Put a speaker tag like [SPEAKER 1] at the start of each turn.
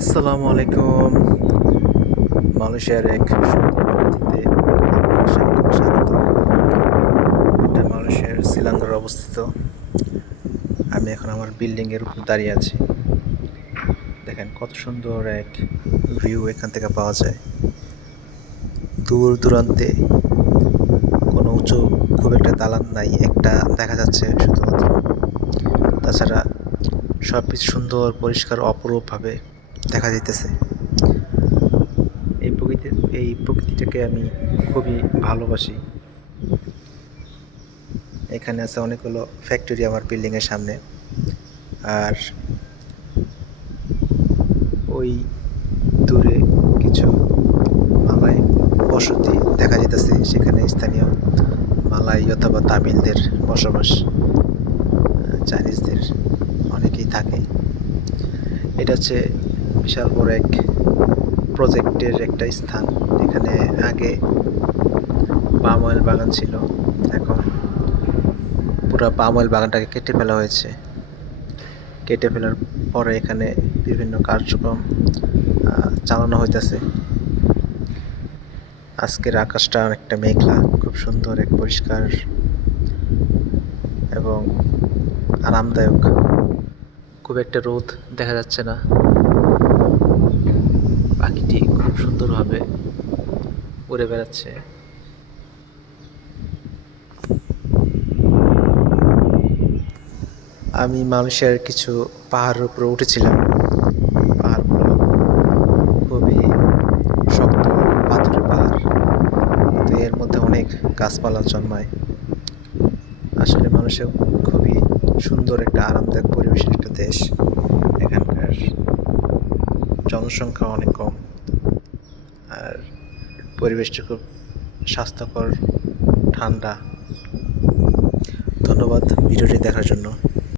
[SPEAKER 1] আসসালামু আলাইকুম। মালয়েশিয়ার এক সুন্দর স্বাগত স্বাগত। এটা মালয়েশিয়ার সিলাঙ্গরে অবস্থিত। আমি এখন আমার বিল্ডিংয়ের উপর দাঁড়িয়ে আছি। দেখেন কত সুন্দর এক ভিউ এখান থেকে পাওয়া যায়। দূর দূরান্তে কোনো উঁচু খুব একটা দালান নাই, একটা দেখা যাচ্ছে শুধুমাত্র। তাছাড়া সব কিছু সুন্দর, পরিষ্কার, অপরূপভাবে দেখা যাইতেছে। এই প্রকৃতি, এই প্রকৃতিটাকে আমি খুবই ভালোবাসি। এখানে আছে অনেকগুলো ফ্যাক্টরি আমার বিল্ডিংয়ের সামনে। আর ওই দূরে কিছু মালাই বসতি দেখা যেতেছে সেখানে স্থানীয় মালাই অথবা তামিলদের বসবাস চাইনিজদের অনেকেই থাকে। এটা হচ্ছে বিশাল বড় এক প্রজেক্টের একটা স্থান। এখানে আগে পাম অয়েল বাগান ছিল, এখন পুরো পাম অয়েল বাগানটাকে কেটে ফেলা হয়েছে। কেটে ফেলার পরে এখানে বিভিন্ন কার্যক্রম চালানো হইতেছে। আজকের আকাশটা অনেকটা মেঘলা, খুব সুন্দর, এক পরিষ্কার এবং আরামদায়ক। খুব একটা রোদ দেখা যাচ্ছে না। খুব সুন্দরভাবে উড়ে বেড়াচ্ছে। আমি মালয়েশিয়ার কিছু পাহাড়ের উপরে উঠেছিলাম। পাহাড়গুলো খুবই শক্ত পাথরের পাহাড়। এর মধ্যে অনেক গাছপালা জন্মায়। আসলে মানুষের খুবই সুন্দর একটা আরামদায়ক পরিবেশের একটা দেশ। এখানকার জনসংখ্যা অনেক কম। আর পরিবেশটা খুব স্বাস্থ্যকর ঠান্ডা। ধন্যবাদ ভিডিওটি দেখার জন্য।